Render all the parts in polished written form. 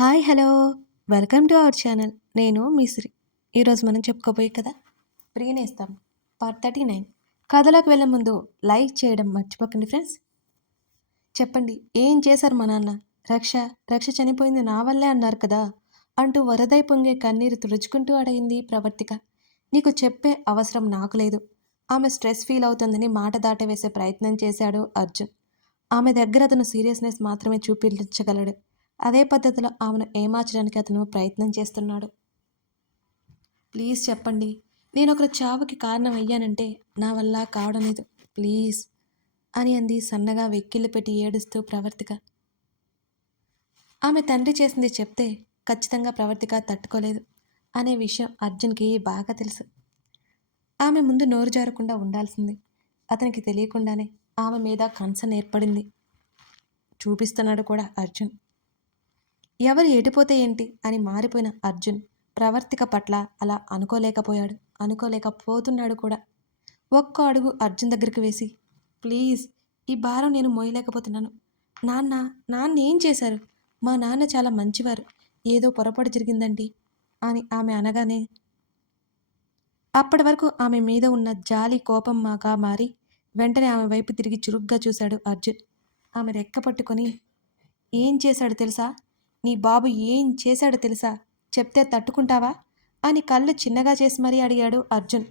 Hi hello welcome to our channel. నేను మీ శ్రీ. ఈరోజు మనం చెప్పుకోబోయే కథ ప్రియనేస్తాం పార్ట్ 39. కథలోకి వెళ్ళే ముందు లైక్ చేయడం మర్చిపోకండి ఫ్రెండ్స్. చెప్పండి, ఏం చేశారు మా నాన్న? రక్ష రక్ష చనిపోయింది నా వల్లే అన్నారు కదా అంటూ వరదై పొంగే కన్నీరు తుడుచుకుంటూ అడిగింది ప్రవర్తిక. నీకు చెప్పే అవసరం నాకు లేదు. ఆమె స్ట్రెస్ ఫీల్ అవుతుందని మాట దాటవేసే ప్రయత్నం చేశాడు అర్జున్. ఆమె దగ్గర అతను సీరియస్నెస్ మాత్రమే చూపించగలడు. అదే పద్ధతిలో ఆమెను ఏమార్చడానికి అతను ప్రయత్నం చేస్తున్నాడు. ప్లీజ్ చెప్పండి, నేను ఒకరి చావుకి కారణం అయ్యానంటే నా వల్ల కావడం లేదు, ప్లీజ్ అని అంది సన్నగా వెక్కిళ్ళు పెట్టి ఏడుస్తూ ప్రవర్తిక. ఆమె తండ్రి చేసింది చెప్తే ఖచ్చితంగా ప్రవర్తిక తట్టుకోలేదు అనే విషయం అర్జున్కి బాగా తెలుసు. ఆమె ముందు నోరు జారకుండా ఉండాల్సింది. అతనికి తెలియకుండానే ఆమె మీద కన్సర్న్ ఏర్పడింది. చూపిస్తున్నాడు కూడా అర్జున్. ఎవరు ఎడిపోతే ఏంటి అని మారిపోయిన అర్జున్ ప్రవర్తిక పట్ల అలా అనుకోలేకపోతున్నాడు కూడా. ఒక్క అడుగు అర్జున్ దగ్గరికి వేసి, ప్లీజ్ ఈ భారం నేను మోయలేకపోతున్నాను. నాన్న నాన్న ఏం చేశారు? మా నాన్న చాలా మంచివారు, ఏదో పొరపాటు జరిగిందండి అని ఆమె అనగానే అప్పటి వరకు ఆమె మీద ఉన్న జాలి కోపం మాగా మారి వెంటనే ఆమె వైపు తిరిగి చురుగ్గా చూశాడు అర్జున్. ఆమె రెక్క పట్టుకొని, ఏం చేశాడు తెలుసా? నీ బాబు ఏం చేశాడో తెలుసా? చెప్తే తట్టుకుంటావా అని కళ్ళు చిన్నగా చేసి మరీ అడిగాడు అర్జున్.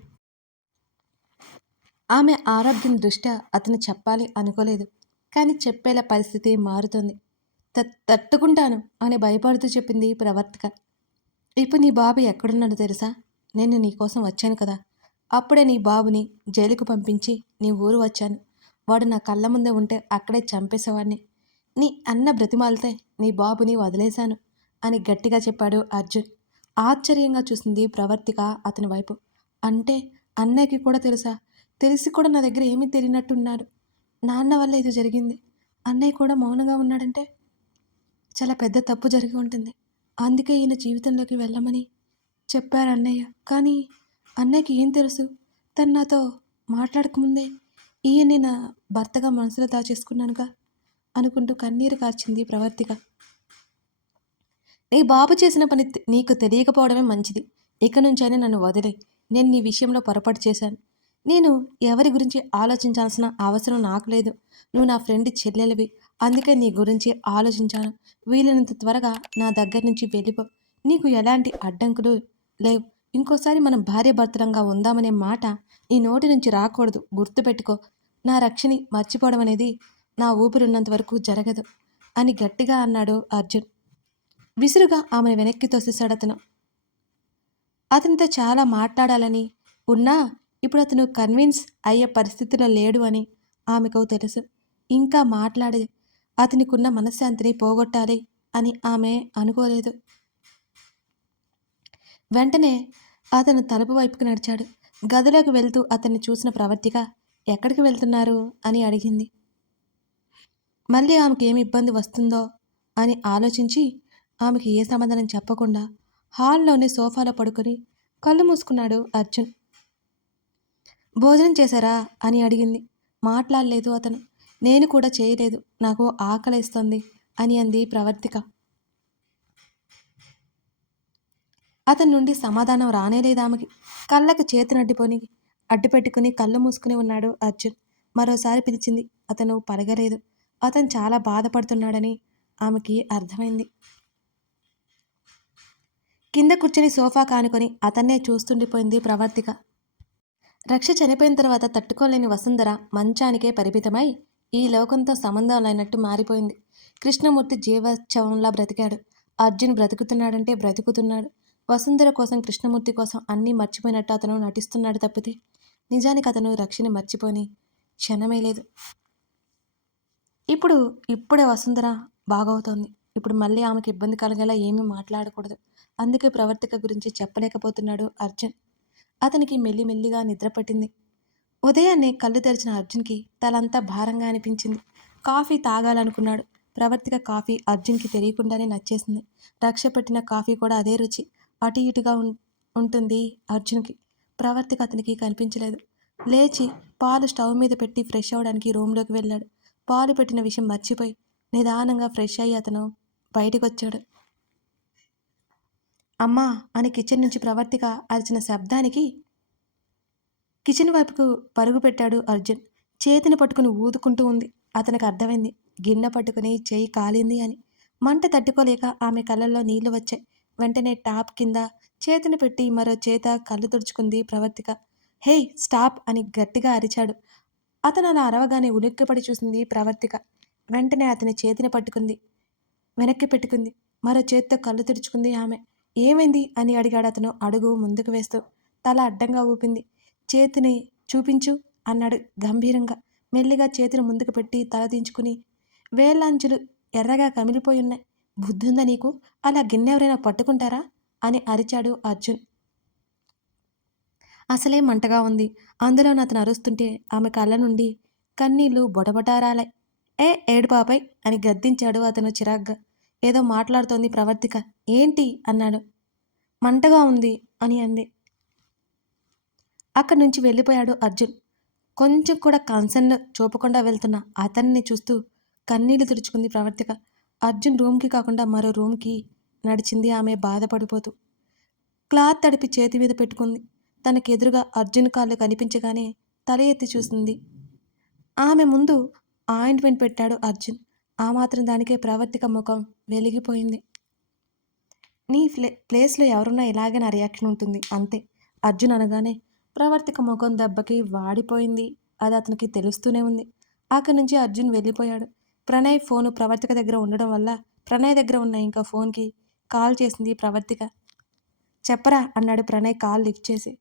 ఆమె ఆరోగ్యం దృష్ట్యా అతను చెప్పాలి అనుకోలేదు, కానీ చెప్పేలా పరిస్థితి మారుతుంది. తట్టుకుంటాను అని భయపడుతూ చెప్పింది ప్రవర్తిక. ఇప్పుడు నీ బాబు ఎక్కడున్నాడో తెలుసా? నేను నీకోసం వచ్చాను కదా, అప్పుడే నీ బాబుని జైలుకు పంపించి నీ ఊరు వచ్చాను. వాడు నా కళ్ళ ముందే ఉంటే అక్కడే చంపేసేవాడిని. నీ అన్న బ్రతిమాలితే నీ బాబుని వదిలేశాను అని గట్టిగా చెప్పాడు అర్జున్. ఆశ్చర్యంగా చూసింది ప్రవర్తిక అతని వైపు. అంటే అన్నయ్యకి కూడా తెలుసా? తెలిసి కూడా నా దగ్గర ఏమీ తెలియనట్టున్నాడు. నాన్న వల్ల ఇది జరిగింది. అన్నయ్య కూడా మౌనంగా ఉన్నాడంటే చాలా పెద్ద తప్పు జరిగి ఉంటుంది. అందుకే ఈయన జీవితంలోకి వెళ్ళమని చెప్పారు అన్నయ్య. కానీ అన్నయ్యకి ఏం తెలుసు? తను నాతో మాట్లాడకముందే ఈయన్ని నా భర్తగా మనసులో దాచేసుకున్నానుగా అనుకుంటూ కన్నీరు కార్చింది ప్రవర్తిక. నీ బాబు చేసిన పని నీకు తెలియకపోవడమే మంచిది. ఇక నుంచైనా నన్ను వదిలే. నేను నీ విషయంలో పొరపాటు చేశాను. నేను ఎవరి గురించి ఆలోచించాల్సిన అవసరం నాకు లేదు. నువ్వు నా ఫ్రెండ్ చెల్లెలివి, అందుకే నీ గురించి ఆలోచించాను. వీలైనంత త్వరగా నా దగ్గర నుంచి వెళ్ళిపో. నీకు ఎలాంటి అడ్డంకులు లేవు. ఇంకోసారి మనం భార్యాభర్తలంగా ఉందామనే మాట నీ నోటి నుంచి రాకూడదు, గుర్తుపెట్టుకో. నా రక్షని మర్చిపోవడం అనేది నా ఊపిరున్నంత వరకు జరగదు అని గట్టిగా అన్నాడు అర్జున్. విసురుగా ఆమెను వెనక్కి తోసేశాడు అతను. అతనితో చాలా మాట్లాడాలని ఉన్నా ఇప్పుడు అతను కన్విన్స్ అయ్యే పరిస్థితిలో లేడు అని ఆమెకు తెలుసు. ఇంకా మాట్లాడి అతనికున్న మనశ్శాంతిని పోగొట్టాలి అని ఆమె అనుకోలేదు. వెంటనే అతను తలుపు వైపుకు నడిచాడు. గదిలోకి వెళ్తూ అతన్ని చూసిన ప్రవర్తిక, ఎక్కడికి వెళ్తున్నారు అని అడిగింది. మళ్ళీ ఆమెకి ఏమి ఇబ్బంది వస్తుందో అని ఆలోచించి ఆమెకి ఏ సమాధానం చెప్పకుండా హాల్లోని సోఫాలో పడుకొని కళ్ళు మూసుకున్నాడు అర్జున్. భోజనం చేశారా అని అడిగింది. మాట్లాడలేదు అతను. నేను కూడా చేయలేదు, నాకు ఆకలిస్తోంది అని అంది ప్రవర్తిక. అతని నుండి సమాధానం రానేలేదు ఆమెకి. కళ్ళకు చేతినడ్డిపోని అడ్డుపెట్టుకుని కళ్ళు మూసుకుని ఉన్నాడు అర్జున్. మరోసారి పిలిచింది. అతను పలకలేదు. అతను చాలా బాధపడుతున్నాడని ఆమెకి అర్థమైంది. కింద కూర్చొని సోఫా కానుకొని అతన్నే చూస్తుండిపోయింది ప్రవర్తిక. రక్ష చనిపోయిన తర్వాత తట్టుకోలేని వసుంధర మంచానికే పరిమితమై ఈ లోకంతో సంబంధం లేనట్టు మారిపోయింది. కృష్ణమూర్తి జీవోత్సవంలా బ్రతికాడు. అర్జున్ బ్రతుకుతున్నాడంటే బ్రతుకుతున్నాడు. వసుంధర కోసం, కృష్ణమూర్తి కోసం అన్నీ మర్చిపోయినట్టు అతను నటిస్తున్నాడు తప్పితే నిజానికి అతను రక్షని మర్చిపోని క్షణమే లేదు. ఇప్పుడే వసుంధర బాగవుతోంది. ఇప్పుడు మళ్ళీ ఆమెకు ఇబ్బంది కలిగేలా ఏమీ మాట్లాడకూడదు. అందుకే ప్రవర్తిక గురించి చెప్పలేకపోతున్నాడు అర్జున్. అతనికి మెల్లిమెల్లిగా నిద్ర పట్టింది. ఉదయాన్నే కళ్ళు తెరిచిన అర్జున్కి తలంతా భారంగా అనిపించింది. కాఫీ తాగాలనుకున్నాడు. ప్రవర్తిక కాఫీ అర్జున్కి తెలియకుండానే నచ్చేసింది. రక్ష పెట్టిన కాఫీ కూడా అదే రుచి. అటు ఇటుగా ఉంటుంది అర్జున్కి. ప్రవర్తిక అతనికి కనిపించలేదు. లేచి పాలు స్టవ్ మీద పెట్టి ఫ్రెష్ అవడానికి రూమ్లోకి వెళ్ళాడు. పాలు పెట్టిన విషయం మర్చిపోయి నిదానంగా ఫ్రెష్ అయ్యి అతను బయటకు వచ్చాడు. అమ్మా అని కిచెన్ నుంచి ప్రవర్తిక అరిచిన శబ్దానికి కిచెన్ వైపుకు పరుగు పెట్టాడు అర్జున్. చేతిని పట్టుకుని ఊదుకుంటూ ఉంది. అతనికి అర్థమైంది గిన్నె పట్టుకుని చెయ్యి కాలింది అని. మంట తట్టుకోలేక ఆమె కళ్ళల్లో నీళ్లు వచ్చాయి. వెంటనే టాప్ కింద చేతిని పెట్టి మరో చేత కళ్ళు తుడుచుకుంది ప్రవర్తిక. హేయ్ స్టాప్ అని గట్టిగా అరిచాడు. అతను అలా అరవగానే ఉలిక్కిపడి చూసింది ప్రవర్తిక. వెంటనే అతని చేతిని పట్టుకుంది. వెనక్కి పెట్టుకుంది. మరో చేత్తో కళ్ళు తుడుచుకుంది ఆమె. ఏమైంది అని అడిగాడు అతను అడుగు ముందుకు వేస్తూ. తల అడ్డంగా ఊపింది. చేతిని చూపించు అన్నాడు గంభీరంగా. మెల్లిగా చేతిని ముందుకు పెట్టి తల దించుకుని వేళ్ళంచులు ఎర్రగా కమిలిపోయున్నాయి. బుద్ధుందా నీకు? అలా గిన్నె ఎవరైనా పట్టుకుంటారా అని అరిచాడు అర్జున్. అసలే మంటగా ఉంది. అందులోనూ అతను అరుస్తుంటే ఆమె కళ్ళ నుండి కన్నీళ్లు బొటబొటారాలై. ఏడుపాపై అని గద్దించాడు అతను చిరాగ్గా. ఏదో మాట్లాడుతోంది ప్రవర్తిక. ఏంటి అన్నాడు. మంటగా ఉంది అని అంది. అక్కడి నుంచి వెళ్ళిపోయాడు అర్జున్. కొంచెం కూడా కన్సర్న్ చూపకుండా వెళ్తున్న అతన్ని చూస్తూ కన్నీళ్లు తుడుచుకుంది ప్రవర్తిక. అర్జున్ రూమ్కి కాకుండా మరో రూమ్కి నడిచింది ఆమె బాధపడిపోతూ. క్లాత్ తడిపి చేతి మీద పెట్టుకుంది. తనకెదురుగా అర్జున్ కాళ్ళు కనిపించగానే తల ఎత్తి చూసింది. ఆమె ముందు ఆయింట్మెంట్ పెట్టాడు అర్జున్. ఆ మాత్రం దానికే ప్రవర్తిక ముఖం వెలిగిపోయింది. నీ ప్లేస్లో ఎవరున్నా ఇలాగే నా రియాక్షన్ ఉంటుంది అంతే. అర్జున్ అనగానే ప్రవర్తిక ముఖం దెబ్బకి వాడిపోయింది. అది అతనికి తెలుస్తూనే ఉంది. అక్కడి నుంచి అర్జున్ వెళ్ళిపోయాడు. ప్రణయ్ ఫోను ప్రవర్తిక దగ్గర ఉండడం వల్ల ప్రణయ్ దగ్గర ఉన్న ఇంకా ఫోన్కి కాల్ చేసింది ప్రవర్తిక. చెప్పరా అన్నాడు ప్రణయ్ కాల్ లిఫ్ట్ చేసి.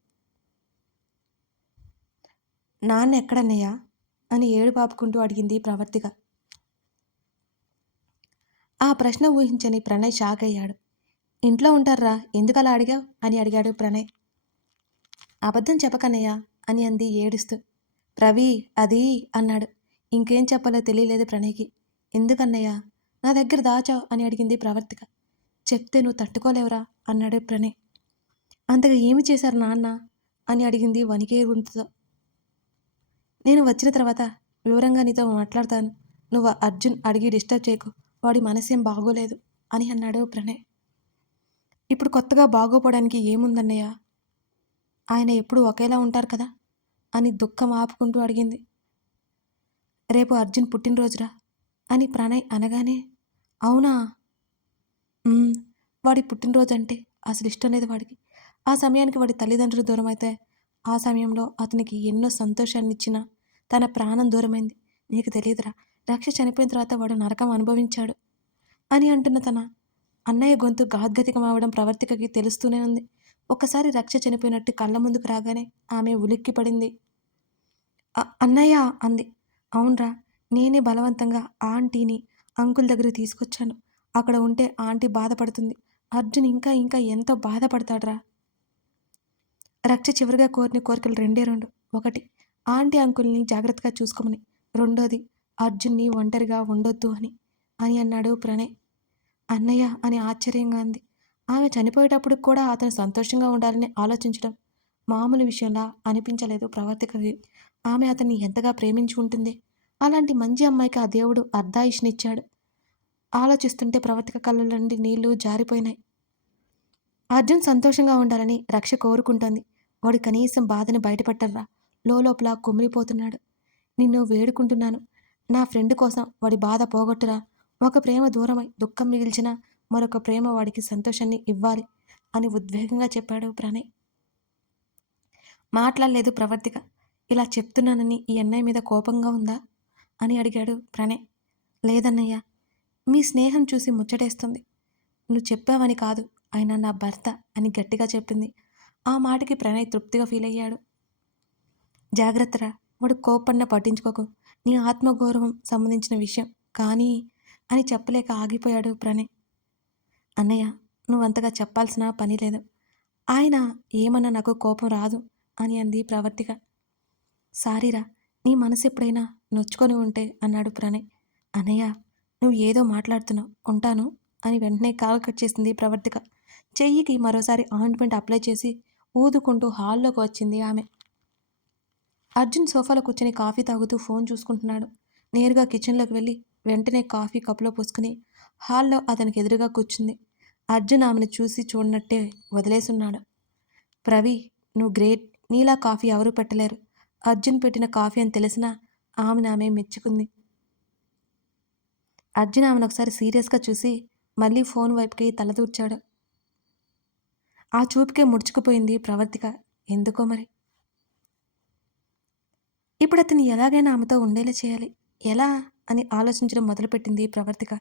నాన్న ఎక్కడన్నయ్యా అని ఏడు పాపుకుంటూ అడిగింది ప్రవర్తిక. ఆ ప్రశ్న ఊహించని ప్రణయ్ షాక్ అయ్యాడు. ఇంట్లో ఉంటారా, ఎందుకలా అడిగావు అని అడిగాడు ప్రణయ్. అబద్ధం చెప్పకన్నయ్యా అని అంది ఏడుస్తూ. రవి అది అన్నాడు. ఇంకేం చెప్పాలో తెలియలేదు ప్రణయ్కి. ఎందుకన్నయ్యా నా దగ్గర దాచావు అని అడిగింది ప్రవర్తిక. చెప్తే నువ్వు తట్టుకోలేవురా అన్నాడు ప్రణయ్. అంతగా ఏమి చేశారు నాన్న అని అడిగింది వణికే గొంతుతో. నేను వచ్చిన తర్వాత వివరంగా నీతో మాట్లాడతాను. నువ్వు అర్జున్ అడిగి డిస్టర్బ్ చేయకు. వాడి మనసేం బాగోలేదు అని అన్నాడు ప్రణయ్. ఇప్పుడు కొత్తగా బాగోపోవడానికి ఏముందన్నయ్య? ఆయన ఎప్పుడు ఒకేలా ఉంటారు కదా అని దుఃఖం ఆపుకుంటూ అడిగింది. రేపు అర్జున్ పుట్టినరోజురా అని ప్రణయ్ అనగానే అవునా, వాడి పుట్టినరోజు అంటే అసలు ఇష్టం లేదు వాడికి. ఆ సమయానికి వాడి తల్లిదండ్రులు దూరం అయితే ఆ సమయంలో అతనికి ఎన్నో సంతోషాన్నిచ్చిన తన ప్రాణం దూరమైంది. నీకు తెలియదురా, రక్ష చనిపోయిన తర్వాత వాడు నరకం అనుభవించాడు అని అంటున్న తన అన్నయ్య గొంతు గాద్గతికం అవడం ప్రవర్తికకి తెలుస్తూనే ఉంది. ఒక్కసారి రక్ష చనిపోయినట్టు కళ్ళ ముందుకు రాగానే ఆమె ఉలిక్కి పడింది. అన్నయ్య అంది. అవునరా, నేనే బలవంతంగా ఆంటీని అంకుల్ దగ్గరికి తీసుకొచ్చాను. అక్కడ ఉంటే ఆంటీ బాధపడుతుంది. అర్జున్ ఇంకా ఇంకా ఎంతో బాధపడతాడ్రా. రక్ష చివరిగా కోరిన కోరికలు రెండే రెండు. ఒకటి, ఆంటీ అంకుల్ని జాగ్రత్తగా చూసుకోమని. రెండోది, అర్జున్ని ఒంటరిగా ఉండొద్దు అని అని అన్నాడు ప్రణయ్. అన్నయ్య అని ఆశ్చర్యంగా అంది. ఆమె చనిపోయేటప్పుడు కూడా అతను సంతోషంగా ఉండాలని ఆలోచించడం మామూలు విషయంలా అనిపించలేదు ప్రవర్తికకి. ఆమె అతన్ని ఎంతగా ప్రేమించి ఉంటుంది. అలాంటి మంచి అమ్మాయికి ఆ దేవుడు అర్ధాయుష్నిచ్చాడు. ఆలోచిస్తుంటే ప్రవర్తిక కళ్ళ నుండి నీళ్లు జారిపోయినాయి. అర్జున్ సంతోషంగా ఉండాలని రక్ష కోరుకుంటోంది. వాడు కనీసం బాధని బయటపెట్టర్రా. లోపల కుమిలిపోతున్నాడు. నిన్ను వేడుకుంటున్నాను, నా ఫ్రెండ్ కోసం వాడి బాధ పోగొట్టురా. ఒక ప్రేమ దూరమై దుఃఖం మిగిల్చిన మరొక ప్రేమ వాడికి సంతోషాన్ని ఇవ్వాలి అని ఉద్వేగంగా చెప్పాడు ప్రణయ్. మాట్లాడలేదు ప్రవర్తిక. ఇలా చెప్తున్నానని ఈ అన్నయ్య మీద కోపంగా ఉందా అని అడిగాడు ప్రణయ్. లేదన్నయ్య, మీ స్నేహం చూసి ముచ్చటేస్తుంది. నువ్వు చెప్పావని కాదు, ఆయన నా భర్త అని గట్టిగా చెప్పింది. ఆ మాటకి ప్రణయ్ తృప్తిగా ఫీల్ అయ్యాడు. జాగ్రత్తరా, వాడు కోపన్న పట్టించుకోకు. నీ ఆత్మగౌరవం సంబంధించిన విషయం కానీ అని చెప్పలేక ఆగిపోయాడు ప్రణయ్. అన్నయ్య, నువ్వంతగా చెప్పాల్సిన పని లేదు. ఆయన ఏమన్నా నాకు కోపం రాదు అని అంది ప్రవర్తిక. సారీరా, నీ మనసు ఎప్పుడైనా నొచ్చుకొని ఉంటే అన్నాడు ప్రణయ్. అన్నయ్య, నువ్వు ఏదో మాట్లాడుతున్నావు, ఉంటాను అని వెంటనే కాల్ కట్ చేసింది ప్రవర్తిక. చెయ్యికి మరోసారి ఆయింట్మెంట్ అప్లై చేసి ఊదుకుంటూ హాల్లోకి వచ్చింది ఆమె. అర్జున్ సోఫాలో కూర్చొని కాఫీ తాగుతూ ఫోన్ చూసుకుంటున్నాడు. నేరుగా కిచెన్లోకి వెళ్ళి వెంటనే కాఫీ కప్లో పోసుకుని హాల్లో అతనికి ఎదురుగా కూర్చుంది. అర్జున్ ఆమెను చూసి చూడనట్టే వదిలేసున్నాడు. ప్రవి, నువ్వు గ్రేట్. నీలా కాఫీ ఎవరూ పెట్టలేరు. అర్జున్ పెట్టిన కాఫీ అని తెలిసినా ఆమె మెచ్చుకుంది. అర్జున్ ఆమెను ఒకసారి సీరియస్గా చూసి మళ్ళీ ఫోన్ వైపుకి తలదూర్చాడు. ఆ చూపుకే ముడుచుకుపోయింది ప్రవర్తిక. ఎందుకో మరి. ఇప్పుడు అతన్ని ఎలాగైనా ఆమెతో ఉండేలా చేయాలి. ఎలా అని ఆలోచించడం మొదలుపెట్టింది ప్రవర్తిక.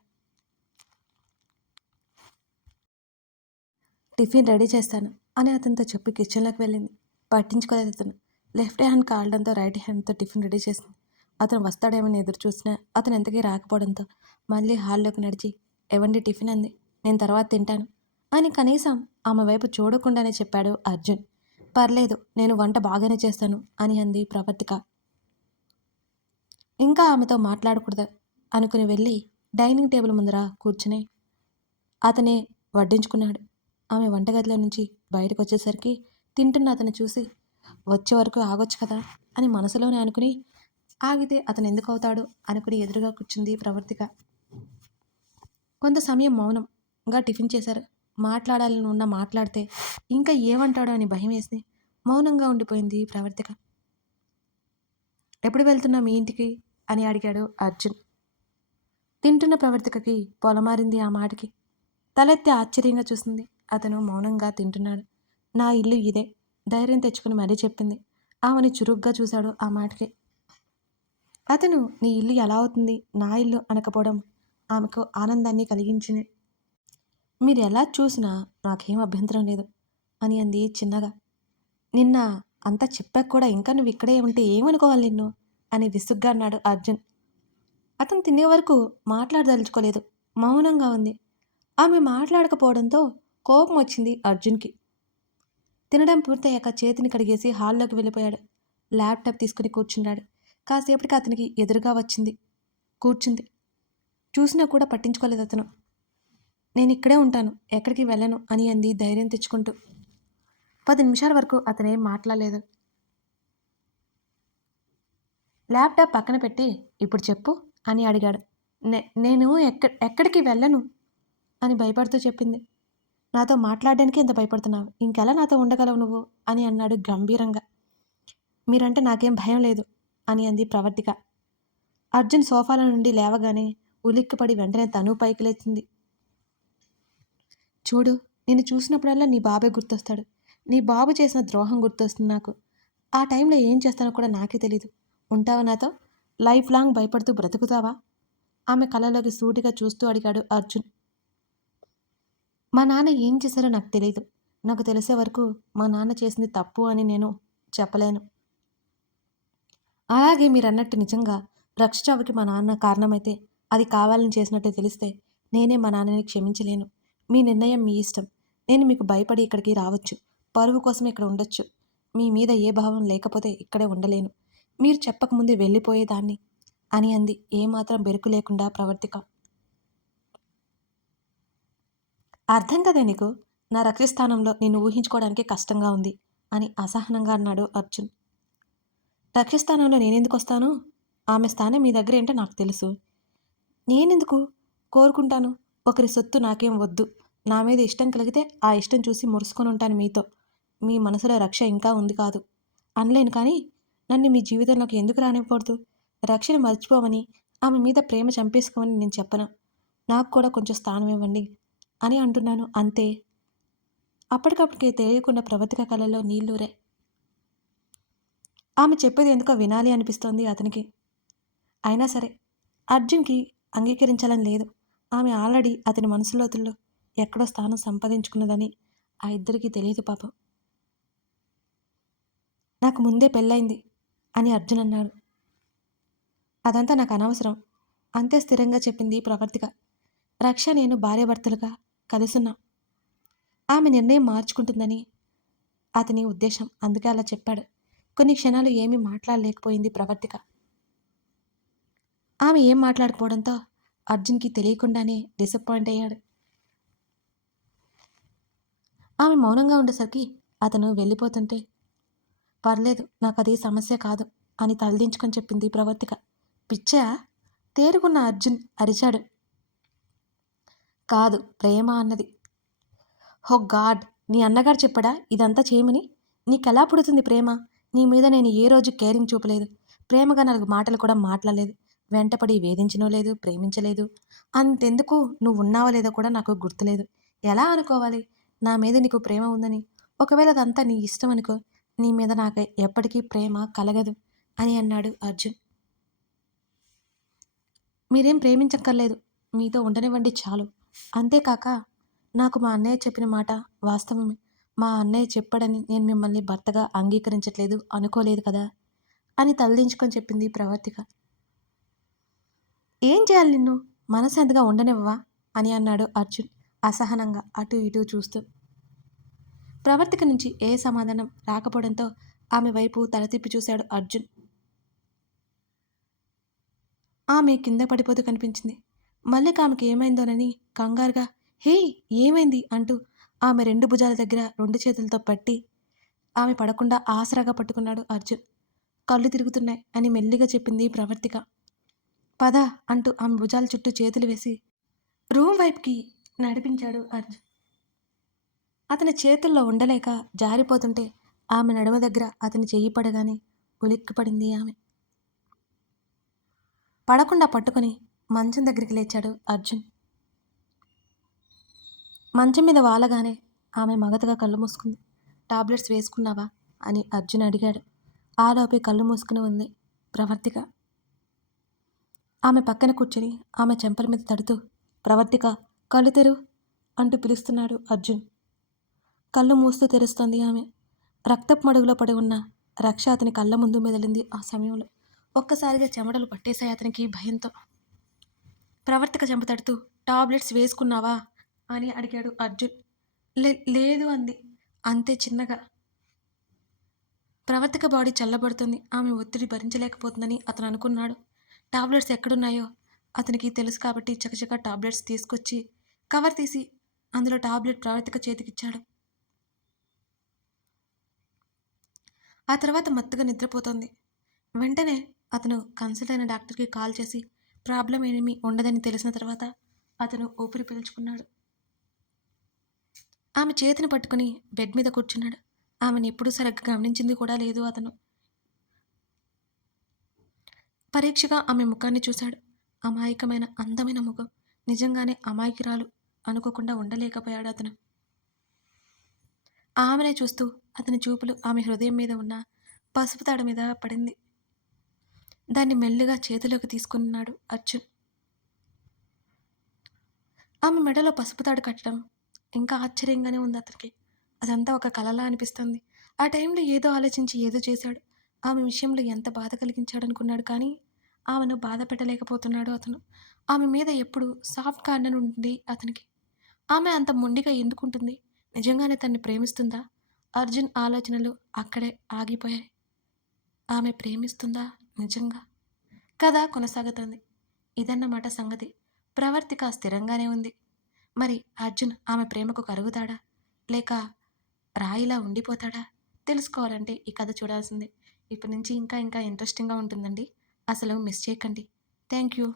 టిఫిన్ రెడీ చేస్తాను అని అతనితో చెప్పి కిచెన్లోకి వెళ్ళింది. పట్టించుకోలేదు అతను. లెఫ్ట్ హ్యాండ్ కాలడంతో రైట్ హ్యాండ్తో టిఫిన్ రెడీ చేసింది. అతను వస్తాడేమని ఎదురు చూసినా అతను ఎంతకీ రాకపోవడంతో మళ్ళీ హాల్లోకి నడిచి, ఎవండి టిఫిన్ అంది. నేను తర్వాత తింటాను అని కనీసం ఆమె వైపు చూడకుండానే చెప్పాడు అర్జున్. పర్లేదు, నేను వంట బాగానే చేస్తాను అని అంది ప్రవర్తిక. ఇంకా ఆమెతో మాట్లాడకూడదు అనుకుని వెళ్ళి డైనింగ్ టేబుల్ ముందర కూర్చుని అతనే వడ్డించుకున్నాడు. ఆమె వంటగదిలో నుంచి బయటకు వచ్చేసరికి తింటున్న అతను చూసి, వచ్చే వరకు ఆగొచ్చు కదా అని మనసులోనే అనుకుని, ఆగితే అతను ఎందుకు అవుతాడు అనుకుని ఎదురుగా కూర్చుంది ప్రవర్తిక. కొంత సమయం మౌనంగా టిఫిన్ చేశారు. మాట్లాడాలని ఉన్నా మాట్లాడితే ఇంకా ఏమంటాడో అని భయం వేసి మౌనంగా ఉండిపోయింది ప్రవర్తిక. ఎప్పుడు వెళ్తున్నా మీ ఇంటికి అని అడిగాడు అర్జున్. తింటున్న ప్రవర్తికకి పొలమారింది ఆ మాటకి. తలెత్తి ఆశ్చర్యంగా చూసింది. అతను మౌనంగా తింటున్నాడు. నా ఇల్లు ఇదే ధైర్యం తెచ్చుకుని మరీ చెప్పింది. ఆమెని చురుగ్గా చూశాడు ఆ మాటకి. అతను నీ ఇల్లు ఎలా అవుతుంది, నా ఇల్లు అనకపోవడం ఆమెకు ఆనందాన్ని కలిగించింది. మీరు ఎలా చూసినా నాకేం అభ్యంతరం లేదు అని అంది చిన్నగా. నిన్న అంతా చెప్పాక కూడా ఇంకా నువ్వు ఇక్కడే ఉంటే ఏమనుకోవాలి నిన్ను అని విసుగ్గా అన్నాడు అర్జున్. అతను తినే వరకు మాట్లాడదలుచుకోలేదు. మౌనంగా ఉంది. ఆమె మాట్లాడకపోవడంతో కోపం వచ్చింది అర్జున్కి. తినడం పూర్తయ్యాక చేతిని కడిగేసి హాల్లోకి వెళ్ళిపోయాడు. ల్యాప్టాప్ తీసుకుని కూర్చున్నాడు. కాసేపటికి అతనికి ఎదురుగా వచ్చింది, కూర్చుంది. చూసినా కూడా పట్టించుకోలేదు అతను. నేను ఇక్కడే ఉంటాను, ఎక్కడికి వెళ్ళను అని అంది ధైర్యం తెచ్చుకుంటూ. 10 నిమిషాల వరకు అతనేం మాట్లాడలేదు. ల్యాప్టాప్ పక్కన పెట్టి ఇప్పుడు చెప్పు అని అడిగాడు. నేను ఎక్కడికి వెళ్ళను అని భయపడుతూ చెప్పింది. నాతో మాట్లాడడానికి ఎంత భయపడుతున్నావు, ఇంకెలా నాతో ఉండగలవు నువ్వు అని అన్నాడు గంభీరంగా. మీరంటే నాకేం భయం లేదు అని అంది ప్రవర్తిక. అర్జున్ సోఫాల నుండి లేవగానే ఉలిక్కిపడి వెంటనే తను పైకి లేచింది. చూడు, నిన్ను చూసినప్పుడల్లా నీ బాబే గుర్తొస్తాడు. నీ బాబు చేసిన ద్రోహం గుర్తొస్తుంది నాకు. ఆ టైంలో ఏం చేస్తానో కూడా నాకే తెలీదు. ఉంటావా నాతో? లైఫ్ లాంగ్ భయపడుతూ బ్రతుకుతావా? ఆమె కళ్ళలోకి సూటిగా చూస్తూ అడిగాడు అర్జున్. మా నాన్న ఏం చేశారో నాకు తెలియదు. నాకు తెలిసే వరకు మా నాన్న చేసింది తప్పు అని నేను చెప్పలేను. అలాగే మీరన్నట్టు నిజంగా రక్ష చావుకి మా నాన్న కారణమైతే, అది కావాలని చేసినట్టే తెలిస్తే నేనే మా నాన్నని క్షమించలేను. మీ నిర్ణయం మీ ఇష్టం. నేను మీకు భయపడి ఇక్కడికి రావచ్చు, పరువు కోసం ఇక్కడ ఉండొచ్చు. మీ మీద ఏ భావం లేకపోతే ఇక్కడే ఉండలేను. మీరు చెప్పకముందే వెళ్ళిపోయేదాన్ని అని అంది ఏమాత్రం బెరుకు లేకుండా ప్రవర్తిక. అర్థం కదే నీకు? నా రక్షస్థానంలో నిన్ను ఊహించుకోవడానికి కష్టంగా ఉంది అని అసహనంగా అన్నాడు అర్జున్. రక్షస్థానంలో నేనెందుకు వస్తాను? ఆమె స్థానం మీ దగ్గర ఏంటో నాకు తెలుసు. నేనెందుకు కోరుకుంటాను? ఒకరి సొత్తు నాకేం వద్దు. నా మీద ఇష్టం కలిగితే ఆ ఇష్టం చూసి మురుసుకొని ఉంటాను మీతో. మీ మనసులో రక్ష ఇంకా ఉంది కాదు అనలేను, కానీ నన్ను మీ జీవితంలోకి ఎందుకు రానివ్వకూడదు? రక్షని మర్చిపోమని, ఆమె మీద ప్రేమ చంపేసుకోమని నేను చెప్పను. నాకు కూడా కొంచెం స్థానం ఇవ్వండి అని అంటున్నాను అంతే. అప్పటికప్పటికే తెలియకుండా ప్రవర్తిక కళలో నీళ్లూరే. ఆమె చెప్పేది ఎందుకో వినాలి అనిపిస్తోంది అతనికి. అయినా సరే అర్జున్కి అంగీకరించాలని లేదు. ఆమె ఆల్రెడీ అతని మనసులోతుల్లో ఎక్కడో స్థానం సంపాదించుకున్నదని ఆ ఇద్దరికీ తెలియదు పాపం. నాకు ముందే పెళ్ళైంది అని అర్జున్ అన్నాడు. అదంతా నాకు అనవసరం అంతే స్థిరంగా చెప్పింది ప్రవర్తిక. రక్ష నేను భార్యాభర్తలుగా కలుసున్నాం. ఆమె నిర్ణయం మార్చుకుంటుందని అతని ఉద్దేశం, అందుకే అలా చెప్పాడు. కొన్ని క్షణాలు ఏమీ మాట్లాడలేకపోయింది ప్రవర్తిక. ఆమె ఏం మాట్లాడకపోవడంతో అర్జున్కి తెలియకుండానే డిసప్పాయింట్ అయ్యాడు. ఆమె మౌనంగా ఉండేసరికి అతను వెళ్ళిపోతుంటే, పర్లేదు, నాకు అది సమస్య కాదు అని తలదించుకొని చెప్పింది ప్రవర్తిక. పిచ్చా? తేరుకున్న అర్జున్ అరిచాడు. కాదు, ప్రేమ అన్నది. హో గాడ్! నీ అన్నగాడు చెప్పాడా ఇదంతా చేయమని? నీకెలా పుడుతుంది ప్రేమ? నీ మీద నేను ఏ రోజు కేరింగ్ చూపలేదు. ప్రేమగా 4 మాటలు కూడా మాట్లాడలేదు. వెంటపడి వేధించనూ లేదు, ప్రేమించలేదు. అంతెందుకు నువ్వున్నావో లేదో కూడా నాకు గుర్తులేదు. ఎలా అనుకోవాలి నా మీద నీకు ప్రేమ ఉందని? ఒకవేళ అదంతా నీ ఇష్టం అనుకో. నీ మీద నాకు ఎప్పటికీ ప్రేమ కలగదు అని అన్నాడు అర్జున్. మీరేం ప్రేమించక్కర్లేదు. మీతో ఉండనివ్వండి చాలు. అంతేకాక నాకు మా అన్నయ్య చెప్పిన మాట వాస్తవమే. మా అన్నయ్య చెప్పాడని నేను మిమ్మల్ని భర్తగా అంగీకరించట్లేదు అనుకోలేదు కదా! అని తలదించుకొని చెప్పింది ప్రవర్తిక. ఏం చేయాలి నిన్ను? మనశ్శాంతిగా ఉండనివ్వవా? అని అన్నాడు అర్జున్ అసహనంగా అటూ ఇటూ చూస్తూ. ప్రవర్తిక నుంచి ఏ సమాధానం రాకపోవడంతో ఆమె వైపు తల తిప్పి చూశాడు అర్జున్. ఆమె కింద పడిపోతూ కనిపించింది. మల్లిక ఆమెకి ఏమైందోనని కంగారుగా హే ఏమైంది అంటూ ఆమె 2 భుజాల దగ్గర 2 చేతులతో పట్టి ఆమె పడకుండా ఆసరాగా పట్టుకున్నాడు అర్జున్. కళ్ళు తిరుగుతున్నాయి అని మెల్లిగా చెప్పింది ప్రవర్తిక. పద అంటూ ఆమె భుజాల చుట్టూ చేతులు వేసి రూమ్ వైపుకి నడిపించాడు అర్జున్. అతని చేతుల్లో ఉండలేక జారిపోతుంటే ఆమె నడుమ దగ్గర అతని చెయ్యి పడగానే ఉలిక్కిపడింది ఆమె. పడకుండా పట్టుకుని మంచం దగ్గరికి లేచాడు అర్జున్. మంచం మీద వాలగానే ఆమె మగతగా కళ్ళు మూసుకుంది. టాబ్లెట్స్ వేసుకున్నావా అని అర్జున్ అడిగాడు. ఆలోపే కళ్ళు మూసుకుని ఉంది ప్రవర్తిక. ఆమె పక్కన కూర్చొని ఆమె చెంపల మీద తడుతూ ప్రవర్తిక కళ్ళు తెరు అంటూ పిలుస్తున్నాడు అర్జున్. కళ్ళు మూస్తూ తెరుస్తోంది ఆమె. రక్తపు మడుగులో పడి ఉన్న రక్ష అతని కళ్ళ ముందు మెదిలింది. ఆ సమయంలో ఒక్కసారిగా చెమటలు పట్టేశాయి అతనికి భయంతో. ప్రవర్తిక చెంప తడుతూ టాబ్లెట్స్ వేసుకున్నావా అని అడిగాడు అర్జున్. లేదు అంది అంతే చిన్నగా. ప్రవర్తిక బాడీ చల్లబడుతుంది. ఆమె ఒత్తిడి భరించలేకపోతుందని అతను అనుకున్నాడు. టాబ్లెట్స్ ఎక్కడున్నాయో అతనికి తెలుసు కాబట్టి చకచక టాబ్లెట్స్ తీసుకొచ్చి కవర్ తీసి అందులో టాబ్లెట్ ప్రవర్తిక చేతికిచ్చాడు. ఆ తర్వాత మత్తుగా నిద్రపోతోంది. వెంటనే అతను కన్సల్ట్ అయిన డాక్టర్కి కాల్ చేసి ప్రాబ్లం ఏమీ ఉండదని తెలిసిన తర్వాత అతను ఊపిరి పీల్చుకున్నాడు. ఆమె చేతిని పట్టుకుని బెడ్ మీద కూర్చున్నాడు. ఆమెను ఎప్పుడూ సరిగ్గా గమనించింది కూడా లేదు అతను. పరీక్షగా ఆమె ముఖాన్ని చూశాడు. అమాయకమైన అందమైన ముఖం. నిజంగానే అమాయకురాలు అనుకోకుండా ఉండలేకపోయాడు అతను. ఆమెనే చూస్తూ అతని చూపులు ఆమె హృదయం మీద ఉన్న పసుపు తాడు మీద పడింది. దాన్ని మెల్లిగా చేతిలోకి తీసుకున్నాడు అర్జున్. ఆమె మెడలో పసుపు తాడు కట్టడం ఇంకా ఆశ్చర్యంగానే ఉంది అతనికి. అదంతా ఒక కలలా అనిపిస్తుంది. ఆ టైంలో ఏదో ఆలోచించి ఏదో చేశాడు. ఆమె విషయంలో ఎంత బాధ కలిగించాడనుకున్నాడు కానీ ఆమెను బాధ పెట్టలేకపోతున్నాడు అతను. ఆమె మీద ఎప్పుడు సాఫ్ట్ కార్నర్ ఉంటుంది అతనికి. ఆమె అంత మొండిగా ఎందుకుంటుంది? నిజంగానే తన్ని ప్రేమిస్తుందా? అర్జున్ ఆలోచనలు అక్కడే ఆగిపోయాయి. ఆమె ప్రేమిస్తుందా నిజంగా? కథ కొనసాగుతుంది. ఇదన్నమాట సంగతి. ప్రవర్తిక స్థిరంగానే ఉంది. మరి అర్జున్ ఆమె ప్రేమకు కరుగుతాడా? లేక రాయిలా ఉండిపోతాడా? తెలుసుకోవాలంటే ఈ కథ చూడాల్సిందే. ఇప్పటి నుంచి ఇంకా ఇంకా ఇంట్రెస్టింగ్గా ఉంటుందండి. అసలు మిస్ చేయకండి. Thank you.